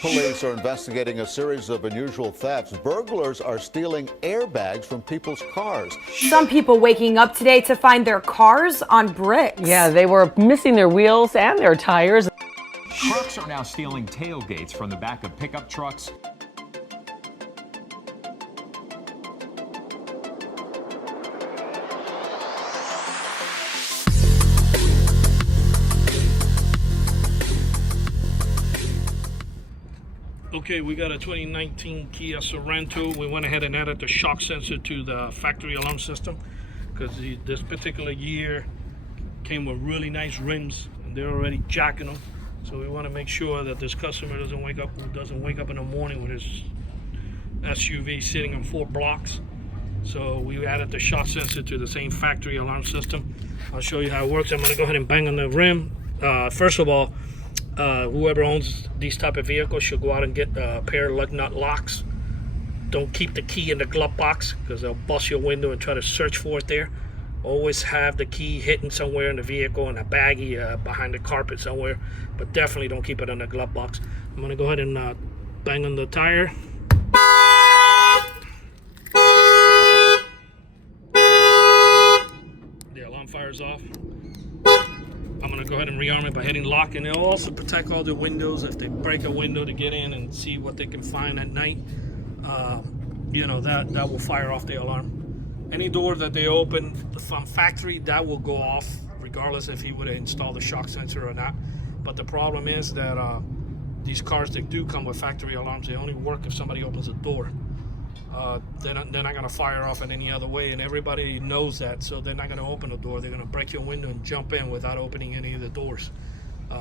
Police are investigating a series of unusual thefts. Burglars are stealing airbags from people's cars. Some people waking up today to find their cars on bricks. Yeah, they were missing their wheels and their tires. Trucks are now stealing tailgates from the back of pickup trucks. Okay, we got a 2019 Kia Sorento. We went ahead and added the shock sensor to the factory alarm system because this particular year came with really nice rims and they're already jacking them. So we want to make sure that this customer doesn't wake up in the morning with his SUV sitting on 4 blocks. So we added the shock sensor to the same factory alarm system. I'll show you how it works. I'm going to go ahead and bang on the rim. First of all, whoever owns these type of vehicles should go out and get a pair of lug nut locks. Don't keep the key in the glove box because they'll bust your window and try to search for it there. Always have the key hidden somewhere in the vehicle in a baggie behind the carpet somewhere, but definitely don't keep it in the glove box. I'm going to go ahead and bang on the tire. The alarm fires off. I'm going to go ahead and rearm it by hitting lock, and it'll also protect all the windows if they break a window to get in and see what they can find at night. You know, that will fire off the alarm. Any door that they open from factory, that will go off regardless if he would have installed the shock sensor or not. But the problem is that these cars that do come with factory alarms, they only work if somebody opens a door. They're not going to fire off in any other way, and everybody knows that, so they're not going to open the door. They're going to break your window and jump in without opening any of the doors.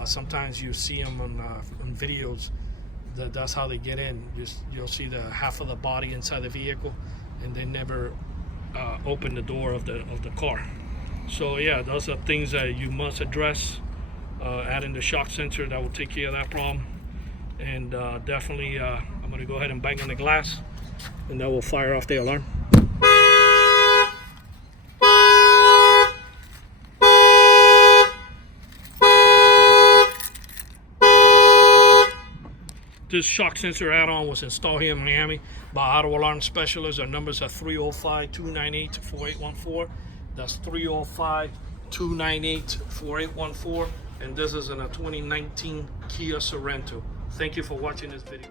Sometimes you see them on videos. That's how they get in. You'll see the half of the body inside the vehicle, and they never open the door of the car. So yeah, those are things that you must address. Adding the shock sensor, that will take care of that problem. And definitely, I'm going to go ahead and bang on the glass, and that will fire off the alarm. This shock sensor add-on was installed here in Miami by Auto Alarm Specialists. Our numbers are 305-298-4814. That's 305-298-4814. And this is in a 2019 Kia Sorento. Thank you for watching this video.